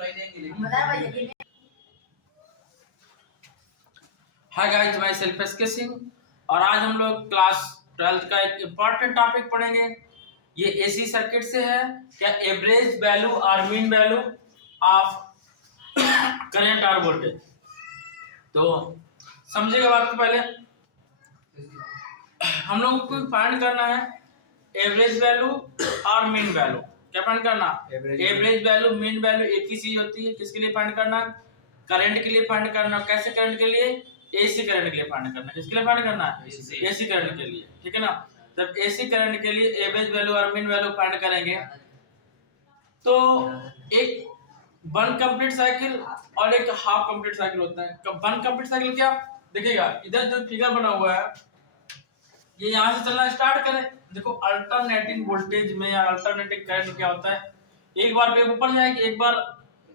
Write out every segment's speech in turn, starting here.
हाय guys, myself SK Singh और आज हम लोग क्लास 12th का एक इम्पॉर्टेंट टॉपिक पढ़ेंगे। ये एसी सर्किट से है। क्या एवरेज वैल्यू और मीन वैल्यू ऑफ करंट और वोल्टेज। तो समझिएगा बात को। पहले हम लोग को फाइंड करना है एवरेज वैल्यू और मीन वैल्यू। क्या फाइंड करना? एवरेज वैल्यू मीन वैल्यू एक ही चीज होती है। किसके लिए फाइंड करना? करंट के लिए फाइंड करना। कैसे करंट के लिए? एसी करंट के लिए फाइंड करना। किसके लिए फाइंड करना है? एसी करंट के लिए। ठीक है ना। जब एसी करंट के लिए एवरेज वैल्यू और मीन वैल्यू फाइंड करेंगे तो एक वन कंप्लीट साइकिल और एक हाफ कंप्लीट साइकिल होता है। वन कंप्लीट साइकिल क्या देखिएगा, इधर जो फिगर बना हुआ है ये यहाँ से चलना स्टार्ट करें। देखो अल्टरनेटिंग वोल्टेज में या अल्टरनेटिंग करंट क्या होता है, एक बार वेव ऊपर जाएगी, एक बार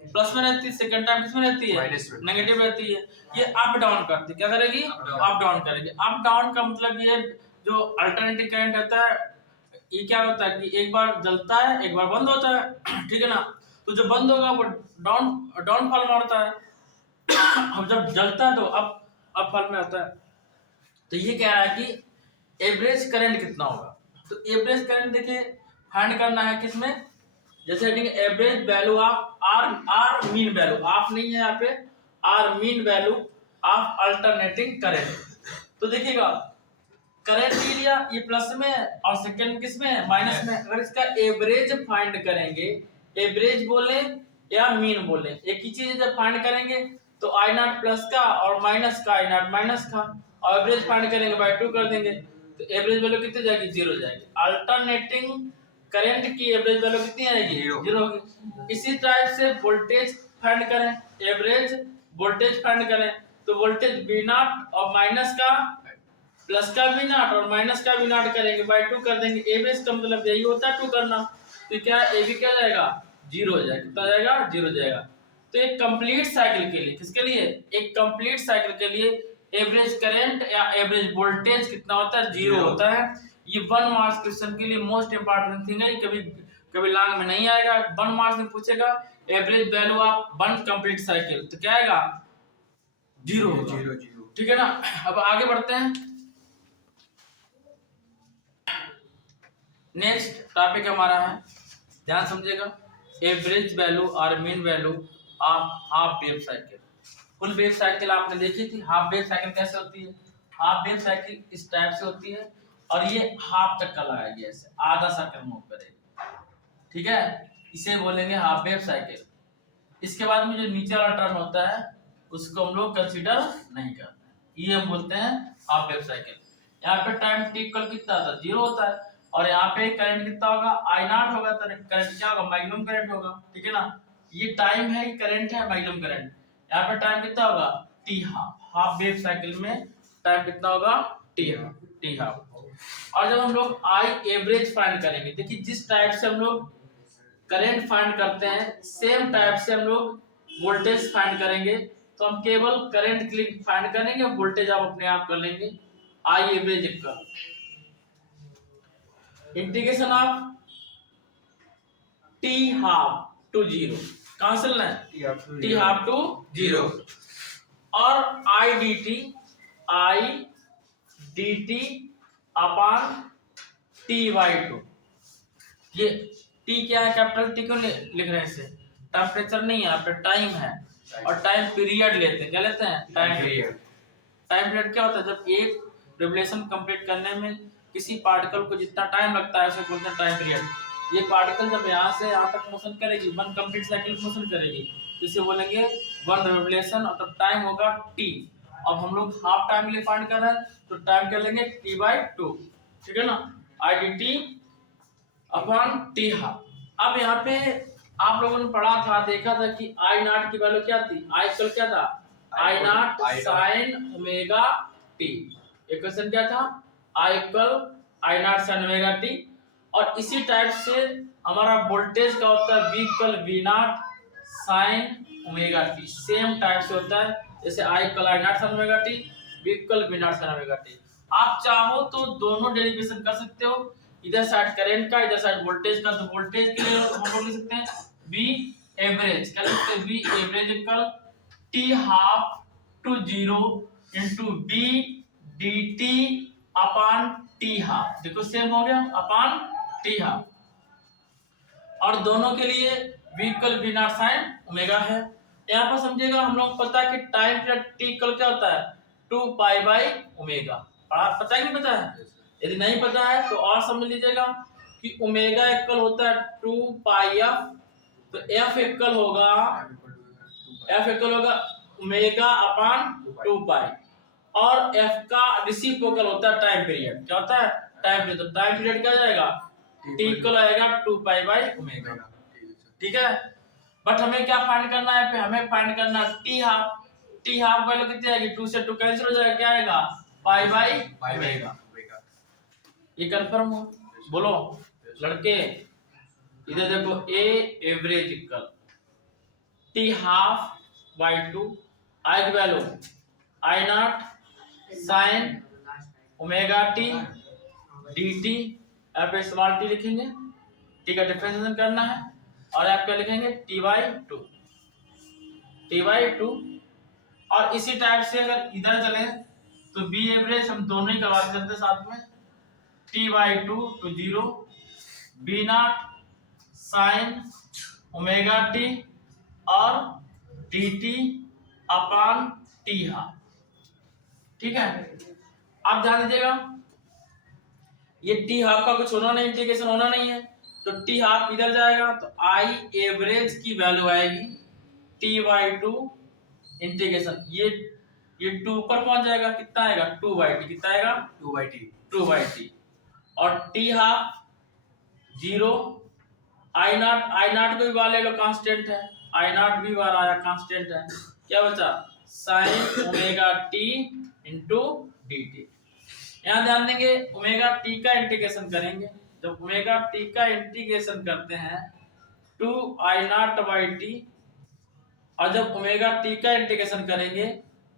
प्लस में रहती है, सेकंड टाइम किसमें रहती है? नेगेटिव रहती है। ये अप डाउन करती है। क्या करेगी? अप डाउन करेगी। अप डाउन का मतलब ये जो अल्टरनेटिंग करंट होता है ये क्या होता है कि एक बार जलता है एक बार बंद होता है। ठीक है ना। तो जो बंद होगा वो डाउन फॉल मारता है और जब जलता है तो अप फॉल में होता है। तो ये कह रहा है कि एवरेज करंट कितना होगा। तो एवरेज करंट देखिए फाइंड करना है किसमें, जैसे average value of or mean value of नहीं है यहाँ पे, or mean value of alternating current. तो देखिएगा करंट ले लिया, ये प्लस में है और सेकंड किस में है? माइनस में। अगर इसका एवरेज फाइंड करेंगे, एवरेज बोले या मीन बोले एक ही चीज जब फाइंड करेंगे तो आई नॉट प्लस का और माइनस का आई नॉट माइनस का और एवरेज फाइंड करेंगे बाय 2 कर देंगे तो एवरेज वैल्यू कितनी जाएगी? 0 जाएगी। अल्टरनेटिंग करंट की एवरेज वैल्यू कितनी आएगी? 0 होगी। इसी टाइप से वोल्टेज फाइंड करें, एवरेज वोल्टेज फाइंड करें तो वोल्टेज V नॉट और माइनस का प्लस का V नॉट और माइनस का V नॉट करेंगे बाय 2 कर देंगे। एवरेज का मतलब यही होता है 2 करना। तो क्या AB क्या जाएगा? 0 हो जाएगा। कितना जाएगा? 0 जाएगा। तो एक कंप्लीट साइकिल के लिए, किसके लिए? एक कंप्लीट साइकिल के लिए एवरेज करंट या एवरेज वोल्टेज कितना होता है? 0 होता है। ये 1 मार्क्स क्वेश्चन के लिए मोस्ट इंपॉर्टेंट थिंग है। कभी लॉन्ग में नहीं आएगा। 1 मार्क्स में पूछेगा average value of one complete cycle तो क्या आएगा? 0 होगा। ठीक है ना। अब आगे बढ़ते हैं। नेक्स्ट टॉपिक हमारा है, ध्यान समझिएगा, एवरेज वैल्यू और mean value of half wave cycle. Full wave cycle आपने देखी थी। हाफ वेव साइकिल कैसे होती है? हाफ वेव साइकिल इस टाइप से होती है और ये हाफ तक का लगाएगी, ऐसे आधा सर्कल मूव करेगी। ठीक है, इसे बोलेंगे हाफ वेव साइकिल। इसके बाद में जो नीचे वाला टर्न होता है उसको हम लोग कंसीडर नहीं करते हैं, ये हम बोलते हैं हाफ वेव साइकिल। यहाँ पे टाइम टी इक्वल कितना था? 0 होता है और यहाँ पे करंट कितना होगा? आई नॉट होगा। तो करंट क्या होगा? मैक्सिमम करंट होगा। ठीक है ना। ये टाइम है, करंट है, मैक्सिमम करंट। यहाँ पे टाइम कितना होगा? T half. Half wave cycle में टाइम कितना होगा? T half. और जब हम लोग आई एवरेज फाइंड करेंगे, देखिए जिस टाइप से हम लोग करंट फाइंड करते हैं सेम टाइप से हम लोग वोल्टेज फाइंड करेंगे। तो हम केवल करंट के लिए फाइंड करेंगे, वोल्टेज आप अपने आप कर लेंगे। I average equal integration of T half to 0, कहां से लेना है? टी हाफ टू 0 और आई dt अपॉन टी बाई 2। ये टी क्या है? कैपिटल टी क्यों लिख रहे हैं? इसे टेम्परेचर नहीं है, यहाँ पे टाइम है और टाइम पीरियड लेते हैं। क्या लेते हैं? Time period. टाइम पीरियड क्या होता है? जब एक रिवोल्यूशन कंप्लीट करने में किसी पार्टिकल को जितना टाइम लगता है उसे बोलते हैं टाइम पीरियड। ये पार्टिकल जब यहाँ से यहाँ तक मोशन करेगी, वन कंप्लीट साइकिल मोशन करेगी, इसे बोलेंगे वन रिवोल्यूशन और तब टाइम होगा टी। अब हम लोग हाफ टाइम के लिए फाइंड कर रहे हैं तो टाइम कर लेंगे टी बाई 2। ठीक है ना। I D T upon T half. अब यहाँ पे आप लोगों ने पढ़ा था, देखा था कि आई नॉट की वैल्यू क्या थी? आई इक्वल क्या था? I naught sine omega t. ये क्वेश्चन क्या था? I equal I naught sine omega t. और इसी टाइप से हमारा वोल्टेज का होता है V equal V naught sine omega t. Same type से होता है जैसे I equal I naught sine omega t, V equal V naught sine omega t. आप चाहो तो दोनों डेरिवेशन कर सकते हो, इधर साइड करंट का इधर साइड वोल्टेज का। तो वोल्टेज के लिए हम लोग लिख सकते हैं V एवरेज क्या लिखते हैं, V average equal T half to 0 into B D T upon T half. देखो सेम हो गया, अपॉन टी हाफ। और दोनों के लिए v equal v naught sine omega है। यहाँ पर समझिएगा, हम लोग पता है कि टाइम पीरियड t इक्वल क्या होता है, 2 पाई बाई ओमेगा। पता है कि नहीं पता है? यदि नहीं पता है तो और समझ लीजिएगा कि ओमेगा इक्वल होता है 2 पाई एफ, तो f इक्वल होगा ओमेगा अपॉन 2 पाई, और f का रेसिप्रोकल होता है टाइम पीरियड। क्या होता है? Time period. तो टाइम पीरियड क्या जाएगा, t इक्वल आएगा 2 पाई बाई ओमेगा। ठीक है, बट हमें क्या फाइंड करना है, पे हमें फाइंड करना T half. T half value कितनी आएगी, 2 से 2 कैंसिल हो जाएगा, क्या आएगा, पाई बाई ओमेगा। ये कंफर्म हो? बोलो लड़के, इधर देखो, a average equal T half by 2, आई की वैल्यू आई naught sine omega t d T, यहाँ पे स्मॉल टी लिखेंगे, टी का डिफरेंशिएशन करना है, और आप क्या लिखेंगे, टी बाई टू। और इसी टाइप से अगर इधर चले तो बी एवरेज हम दोनों ही करवा सकते हैं साथ में, t by 2 to 0 B naught sine omega t और d T upon T half. ठीक है, आप ध्यान दीजिएगा, ये टी हाफ का कुछ होना नहीं, इंटीग्रेशन होना नहीं है, तो टी हाफ इधर जाएगा, तो आई एवरेज की वैल्यू आएगी टी बाई 2 इंटीग्रेशन, ये 2 पर पहुंच जाएगा, कितना आएगा, 2 बाई टी, कितना आएगा, 2 बाई टी, और टी हाफ 0, आई नॉट को भी बाहर ले लो, कांस्टेंट है, आई नॉट भी बाहर आया, कांस्टेंट है, क्या बचा, sign omega T into D T. यहाँ ध्यान देंगे, ओमेगा टी का इंटीग्रेशन करेंगे, जब ओमेगा टी का इंटीग्रेशन करते हैं 2 आई नॉट बाई टी, और जब ओमेगा टी का इंटीग्रेशन करेंगे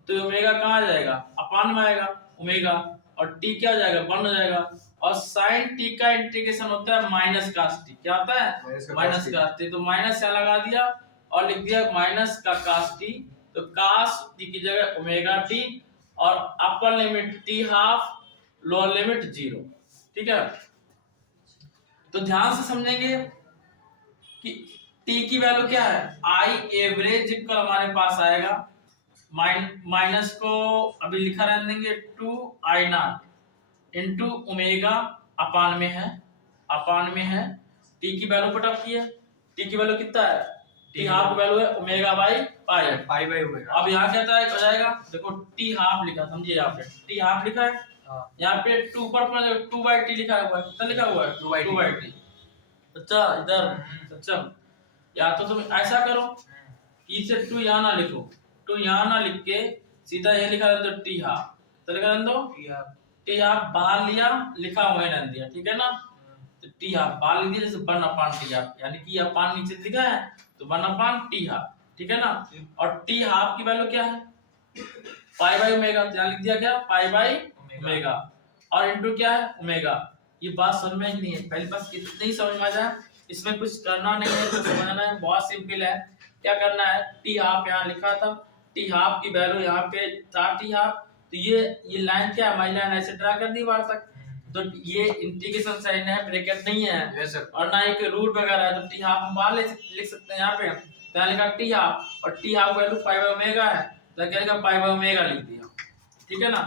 तो ओमेगा कहाँ जाएगा, अपान में आएगा ओमेगा, और टी क्या हो जाएगा, 1 हो जाएगा, और साइन टी का इंटीग्रेशन होता है माइनस कास टी। क्या होता है, माइनस कास टी, तो माइनस यहाँ लगा दिया और लिख दिया माइनस का कास टी, तो कास टी की जगह ओमेगा टी, और अपर limit T half, lower limit 0। ठीक है, तो ध्यान से समझेंगे कि टी की वैल्यू क्या है, आई एवरेज इक्वल हमारे पास आएगा, माइनस को अभी लिखा रहने देंगे, 2 आई नॉट इंटू ओमेगा अपान में है, टी की वैल्यू पुट अप की है, टी की वैल्यू कितना है, टी हाफ की वैल्यू है omega by pi by omega. अब यहाँ क्या हो जाएगा, देखो टी हाफ लिखा, समझिए यहाँ पे टी हाफ लिखा है, यहाँ पे 2 पर 2 बाई टी लिखा हुआ है, कितना लिखा हुआ है, 2 बाई टी। अच्छा इधर, अच्छा या तो तुम ऐसा करो, ई से 2 यहाँ ना लिखो, 2 यहाँ ना लिख के सीधा ये लिखा रहता है टी हाफ, तो लिखा रहता है टी हाफ, बाहर लिया लिखा हुआ है रहने दिया, ठीक है ना, तो टी हाफ बाहर लिख दिया, जैसे 1 अपान टी हाफ, यानी कि अपान नीचे लिखा है तो 1 अपान टी हाफ, ठीक है ना, और टी हाफ की वैल्यू क्या है, पाई बाई ओमेगा, यहाँ लिख दिया क्या, पाई बाई ओमेगा, और इनटू क्या है, ओमेगा। ये बात समझ में नहीं है, पहले बस इतना ही समझ में आ जाए, इसमें कुछ करना नहीं है, तो समझना है, बहुत सिंपल है। क्या करना है, टी हाफ यहाँ लिखा था, टी हाफ की वैल्यू यहाँ पे था टी हाफ, तो ये लाइन क्या है, हमारी लाइन ऐसे ड्रा कर दी बाहर तक, तो ये इंटीग्रेशन साइन है, ब्रैकेट नहीं है, yes, और ना ही रूट वगैरह है, तो टी हाफ हम बाहर लिख सकते हैं, यहाँ पे तो यहाँ लिखा टी हाफ, और T half value pi by omega है, तो क्या लिखा, पाई बाई ओमेगा लिख दिया, ठीक है ना।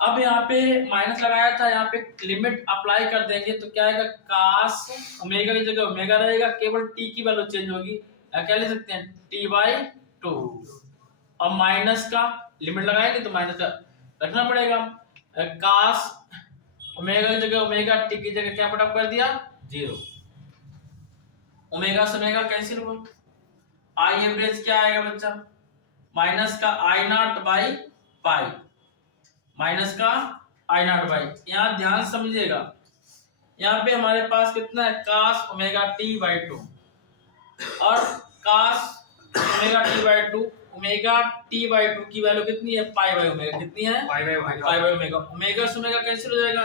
अब यहाँ पे माइनस लगाया था, यहाँ पे लिमिट अप्लाई कर देंगे, तो क्या आएगा, कास ओमेगा की जगह ओमेगा रहेगा, केवल टी की वैल्यू चेंज होगी, क्या लिख सकते हैं, टी बाई 2, और माइनस का लिमिट लगाएंगे तो माइनस का रखना पड़ेगा, कास ओमेगा की जगह ओमेगा, टी की जगह क्या पुट अप कर दिया, 0, ओमेगा से ओमेगा कैंसिल हुआ, आई एवरेज क्या आएगा बच्चा, माइनस का आई नॉट बाई पाई, माइनस का आई नॉट बाई, यहाँ ध्यान समझिएगा, यहाँ पे हमारे पास कितना है, कास ओमेगा टी बाई 2, और cos omega T by 2, omega T by 2 की वैल्यू कितनी है, पाई बाई ओमेगा, कितनी है, पाई बाई ओमेगा, ओमेगा से ओमेगा कैंसिल हो जाएगा,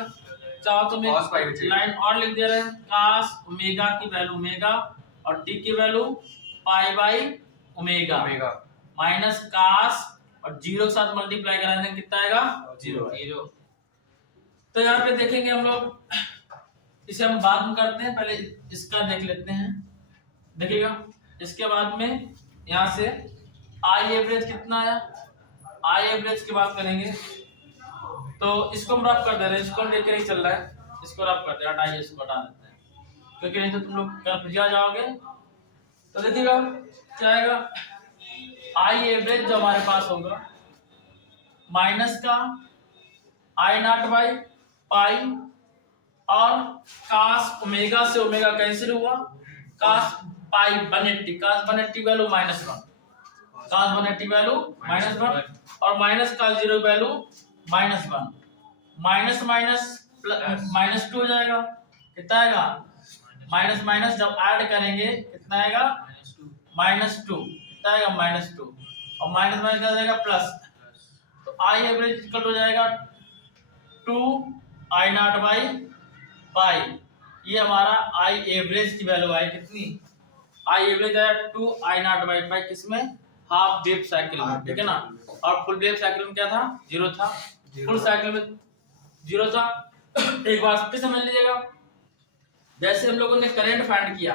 चाहो तो लाइन और लिख दे रहे हैं, कास ओमेगा की वैल्यू ओमेगा और टी की value pi by omega minus cos और जीरो के साथ मल्टीप्लाई कराने कितना आएगा? जीरो। तो यहाँ पे देखेंगे हम लोग, इसे हम बाद में करते हैं, पहले इसका देख लेते हैं। देखिएगा इसके बाद में यहाँ से आई एवरेज कितना है, आई एवरेज की बात करेंगे तो इसको हम रफ कर दे रहे हैं, इसको लेकर ही चल रहा है, इसको रफ कर दे, हटाइए, इसको हटा देते हैं क्योंकि नहीं तो तुम लोग कंफ्यूज जाओगे। तो देखिएगा क्या आएगा, आई एवरेज जो हमारे पास होगा माइनस का आई नॉट बाई पाई और कास ओमेगा से ओमेगा कैंसिल हुआ, कास पाई 180, कास 180 वैल्यू -1, कास 180 वैल्यू -1 और माइनस का 0 वैल्यू -1, माइनस माइनस -2 हो जाएगा, कितना आएगा? माइनस माइनस जब ऐड करेंगे कितना आएगा? -2, कितना आएगा? -2 और माइनस माइनस क्या जाएगा? प्लस। तो आई एवरेज इक्वल हो जाएगा 2 आई नॉट बाई पाई, ये हमारा आई एवरेज की वैल्यू आई कितनी? आई एवरेज आया 2 आई नॉट बाई पाई, किसमें? हाफ वेव साइकिल में, ठीक है ना। और फुल वेव साइकिल में क्या था? 0 था, फुल साइकिल में 0 था। एक बार फिर समझ लीजिएगा, जैसे हम लोगों ने करंट फाइंड किया,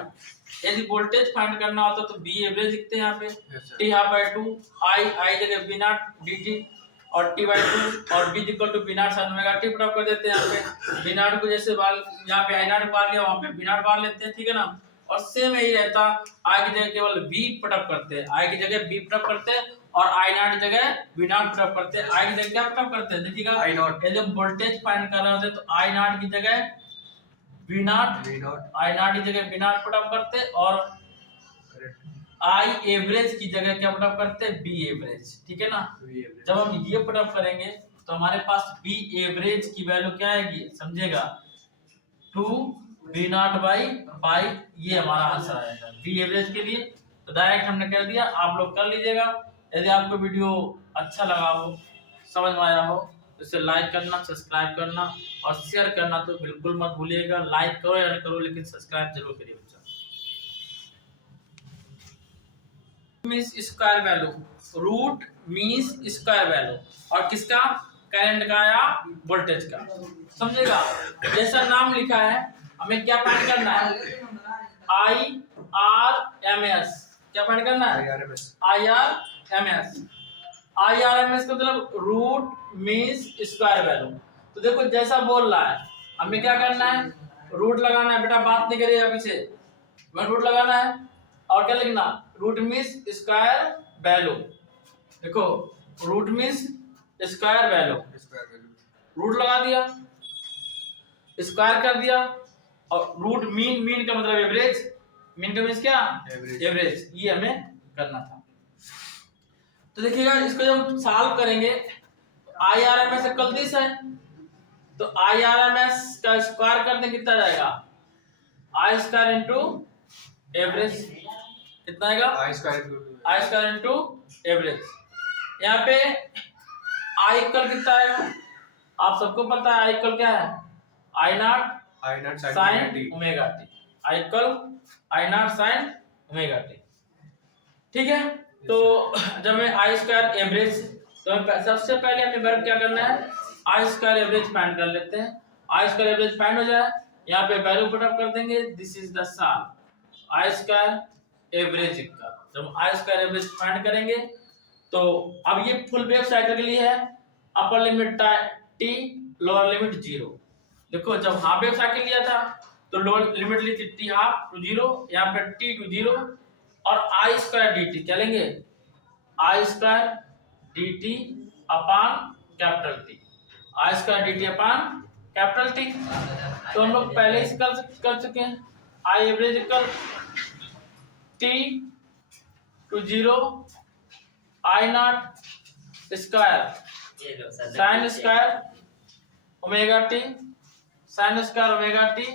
यदि वोल्टेज फाइंड करना होता तो बी एवरेज लिखते हैं यहाँ पे, टी हाफ बाई 2 आई जगह बी नॉट डी टी और टी बाई 2 और B equal to B naught sine omega T put up कर देते हैं। यहाँ पे बी नॉट को जैसे बार यहाँ पे आई नॉट बार लिया, वहाँ पे बी नॉट बार लेते हैं, ठीक है ना। और सेम यही रहता, आई की जगह केवल बी पुट अप करते हैं, आई की जगह बी पुट अप करते हैं और आई नॉट की जगह बी नॉट पुट अप करते हैं। आई की जगह क्या पुट अप करते हैं? देखिएगा आई नॉट, यदि वोल्टेज फाइंड कर रहे होते तो आई नॉट की जगह बी नॉट, आई नॉट की जगह बी नॉट पुट अप करते और आई एवरेज की जगह क्या पुट अप करते हैं? बी एवरेज, ठीक है ना। जब हम ये पुट अप करेंगे तो हमारे पास बी एवरेज की वैल्यू क्या आएगी? समझेगा 2 बी नॉट बाई पाई, ये हमारा आंसर आएगा बी एवरेज के लिए। तो डायरेक्ट हमने कर दिया, आप लोग कर लीजिएगा। यदि आपको वीडियो अच्छा लगा हो, समझ में आया हो तो इसे लाइक करना, सब्सक्राइब करना और शेयर करना तो बिल्कुल मत भूलिएगा। लाइक करो या न करो लेकिन सब्सक्राइब जरूर करिए बच्चा। Means square value, root means square value और किसका? करंट का या वोल्टेज का, समझेगा। जैसा नाम लिखा है हमें क्या फाइंड करना है? आई आर एम एस, क्या फाइंड करना है? I R M S. I R M S का मतलब रूट मींस स्क्वायर वैल्यू। तो देखो जैसा बोल रहा है हमें क्या करना है? रूट लगाना है, बेटा बात नहीं करिएगा पीछे, रूट लगाना है और क्या लिखना? Root means square value. देखो root means square value, root लगा दिया, स्क्वायर कर दिया और रूट मीन का मतलब एवरेज, मीन का मींस क्या? एवरेज। ये हमें करना था। तो देखिएगा इसको जब हम सॉल्व करेंगे, आई आर एम एस गलती से है तो आई आर एम एस का स्क्वायर कर दें, कितना जाएगा? आई स्क्वायर इंटू एवरेज, कितना आएगा? आई स्क्वायर इंटू एवरेज। यहाँ पे आई इक्वल कितना आएगा? आप सबको पता है आई इक्वल क्या है? I naught sine omega t, I equal I naught sine omega t, ठीक है। तो जब मैं आई स्क्वायर एवरेज, तो सबसे पहले हमें वर्क क्या करना है? आई स्क्वायर एवरेज फाइंड कर लेते हैं। आई स्क्वायर एवरेज फाइंड हो जाए, यहाँ पे वैल्यू पुट अप कर देंगे, this is the solve I square average का। जब आई स्क्वायर एवरेज फाइंड करेंगे तो अब ये फुल वेव साइकिल के लिए है, अपर लिमिट टी, लोअर लिमिट 0। देखो जब हाफ वेव साइकिल लिया था तो लोअर लिमिट ली थी टी हाफ टू 0, यहाँ पे टी टू 0 और आई स्क्वायर डी टी, क्या लेंगे? I square d T upon capital t, I square d T upon capital t. तो हम लोग पहले ही कर चुके हैं। I average equal t to 0 I naught square sine square omega t, sine square omega t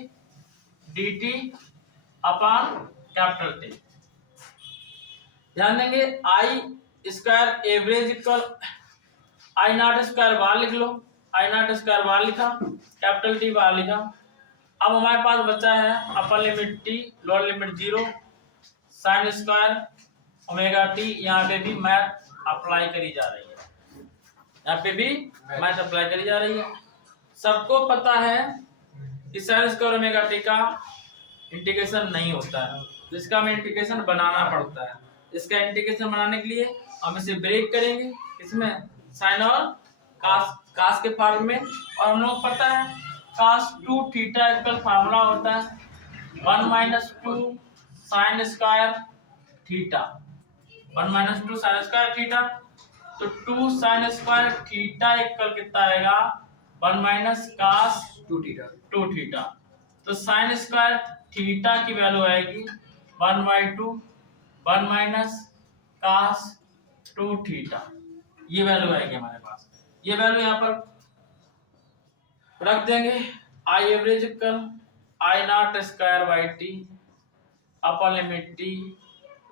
d T upon capital t. ध्यान देंगे I square average equal I naught square bar लिख लो, आई नॉट स्क्वायर बार लिखा, capital T bar लिखा। अब हमारे पास बचा है अपर limit t, lower limit 0, sign square omega T, यहाँ पे भी मैथ अप्लाई करी जा रही है, यहाँ पे भी मैथ अप्लाई करी जा रही है। सबको पता है कि साइन स्क्वायर ओमेगा टी का इंटीग्रेशन नहीं होता है, जिसका हमें इंटीग्रेशन बनाना पड़ता है। इसका इंटीग्रेशन बनाने के लिए हम इसे ब्रेक करेंगे, इसमें साइन और कास के फॉर्म में। और हम लोग पता है कास 2 थीटा इक्वल फार्मूला होता है 1 minus 2 sine square theta, 1 minus 2 sine square theta. तो 2 साइन स्क्वायर थीटा इक्वल कितना आएगा 1 माइनस कास 2 थीटा। तो साइन स्क्वायर थीटा की वैल्यू आएगी 1/2 1 माइनस कास 2 थीटा, ये वैल्यू आएगी हमारे पास। ये वैल्यू यहाँ पर रख देंगे। आई average equal I naught square by T, upper limit t,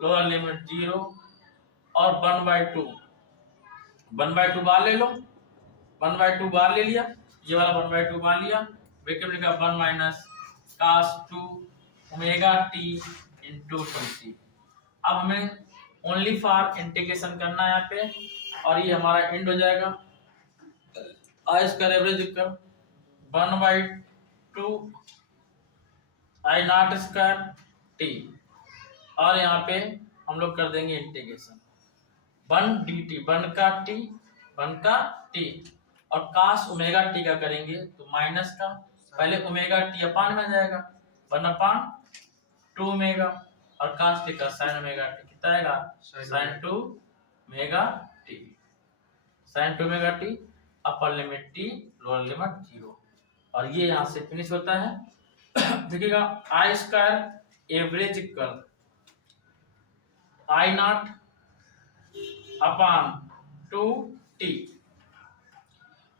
lower limit 0 और 1/2 1/2 बार ले लो, 1/2 बार ले लिया, ये वाला 1/2 बार लिया, ब्रैकेट में लिखा 1 minus cos 2 omega T into 20। अब हमें ओनली फॉर इंटीग्रेशन करना है यहाँ पे, और ये हमारा एंड हो जाएगा। I square average equal 1/2 I naught square t, और यहाँ पे हम लोग कर देंगे इंटीग्रेशन 1 dt 1 का t और कास ओमेगा टी का करेंगे तो माइनस का, पहले ओमेगा टी अपान में जाएगा 1/2 ओमेगा, और कास टी का साइन ओमेगा टी कितना आएगा sine 2 omega t, sine 2 omega t, upper limit t lower limit 0, और ये यहाँ से फिनिश होता है। देखिएगा I square average equal I naught upon 2t।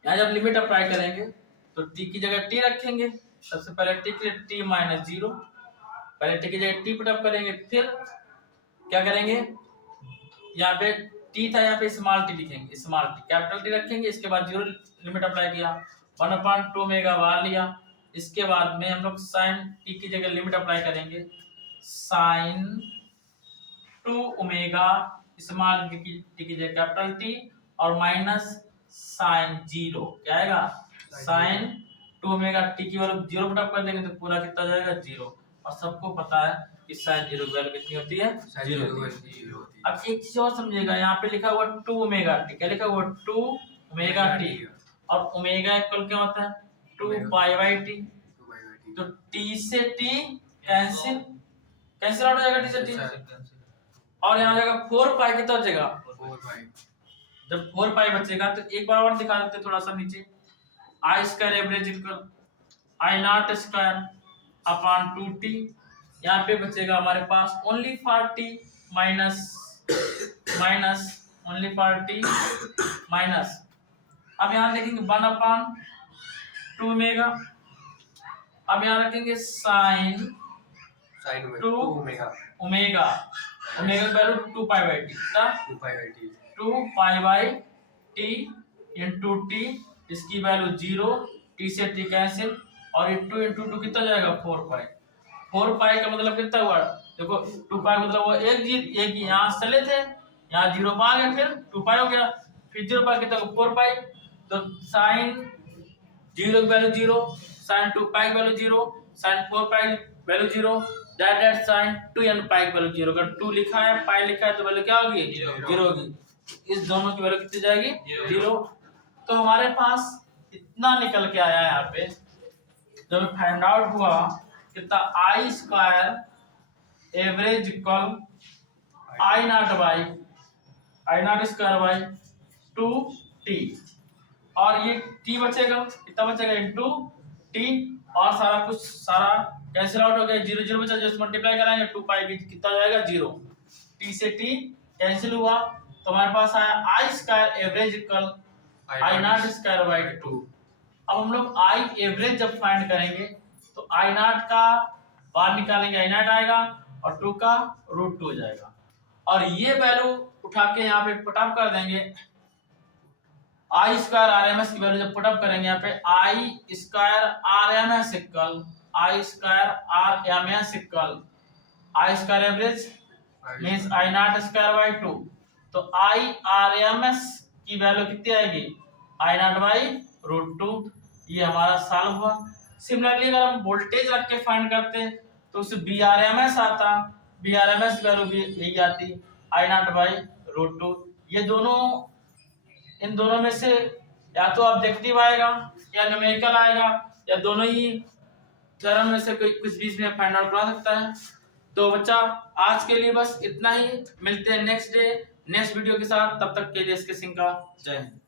यहाँ जब लिमिट अप्लाई करेंगे तो t की जगह t रखेंगे, सबसे पहले t के लिए t माइनस 0, पहले t की जगह t पुट अप करेंगे, फिर क्या करेंगे यहाँ पे t था, यहाँ पे स्मॉल t लिखेंगे, स्मॉल t कैपिटल t रखेंगे, इसके बाद 0 लिमिट अप्लाई किया 1/2 ओमेगा बार लिया, इसके बाद में हम लोग साइन t की जगह लिमिट अप्लाई करेंगे साइन 2 ओमेगा स्मॉल t की जगह कैपिटल T और माइनस साइन 0 क्या आएगा साइन 2 ओमेगा t की वैल्यू 0 पुट अप कर देंगे तो पूरा कितना जाएगा 0, और सबको पता है कि साइन 0 की वैल्यू कितनी होती है 0 होती है। अब एक चीज और समझिएगा, यहाँ पे लिखा हुआ 2 ओमेगा t, क्या लिखा हुआ 2 ओमेगा t, और ओमेगा इक्वल क्या होता है 2 पाई बाई t, तो t से t कैंसिल आउट हो जाएगा, t से t, और यहाँ जाएगा 4 पाई कितना बचेगा 4 पाई। जब 4 पाई बचेगा तो एक बार और दिखा देते थोड़ा सा नीचे, I square average equal I naught square upon 2t, यहाँ पे बचेगा हमारे पास only for t minus only for t minus, अब यहाँ लिखेंगे 1/2 ओमेगा, अब यहाँ रखेंगे साइन 2 ओमेगा ओमेगा की value 2 pi by t, 2 pi by t into t, इसकी वैल्यू 0, टी से टी कैंसिल, और 2 इंटू 2 कितना जाएगा 4 पाई। 4 पाई का मतलब कितना हुआ देखो, 2 पाई मतलब वो एक यहाँ चले थे, यहाँ 0 पा गए, फिर 2 पाई हो गया, फिर 0 पाई कितना 4 पाई, तो साइन 0 की वैल्यू 0, साइन 2 पाई की value 0, sine 4 pi value 0, that sine 2 n pi की वैल्यू 0। अगर 2 लिखा है पाई लिखा है तो वैल्यू क्या होगी 0 होगी, इस दोनों की वैल्यू कितनी जाएगी 0। तो हमारे पास इतना निकल के आया यहाँ पे, जब फाइंड आउट हुआ कितना I square average equal I naught square by 2t, और ये t बचेगा कितना बचेगा इनटू t, और सारा कैंसिल आउट हो गया, 0 0 बचा, जस्ट मल्टीप्लाई कराएंगे 2 पाई भी कितना जाएगा 0, t से t कैंसिल हुआ, तो हमारे पास आया I square average equal I naught square by 2। अब हम लोग आई एवरेज जब फाइंड करेंगे तो आई नॉट का बाहर निकालेंगे, आई नॉट आएगा और 2 का √2 हो जाएगा, और ये वैल्यू उठा के यहाँ पे पुटअप कर देंगे, आई स्क्वायर आरएमएस की वैल्यू जब पुटअप करेंगे यहाँ पे I square RMS equal I square RMS equal I square average means I naught square by 2। तो आई आर एम एस की वैल्यू कितनी आएगी, आई नॉट बाई रूट 2। ये हमारा सॉल्व हुआ। सिमिलरली अगर हम वोल्टेज रख के फाइंड करते तो उससे बी आर एम एस आता, B R M S value भी यही आती, आई नॉट बाई रूट 2। ये दोनों, इन दोनों में से या तो ऑब्जेक्टिव आएगा या न्यूमेरिकल आएगा, या दोनों ही थ्योरम में से कोई कुछ भी इसमें फाइंड आउट करा सकता है। तो बच्चा आज के लिए बस इतना ही, मिलते हैं नेक्स्ट डे नेक्स्ट वीडियो के साथ। तब तक के लिए इसके सिंह का जय हिंद।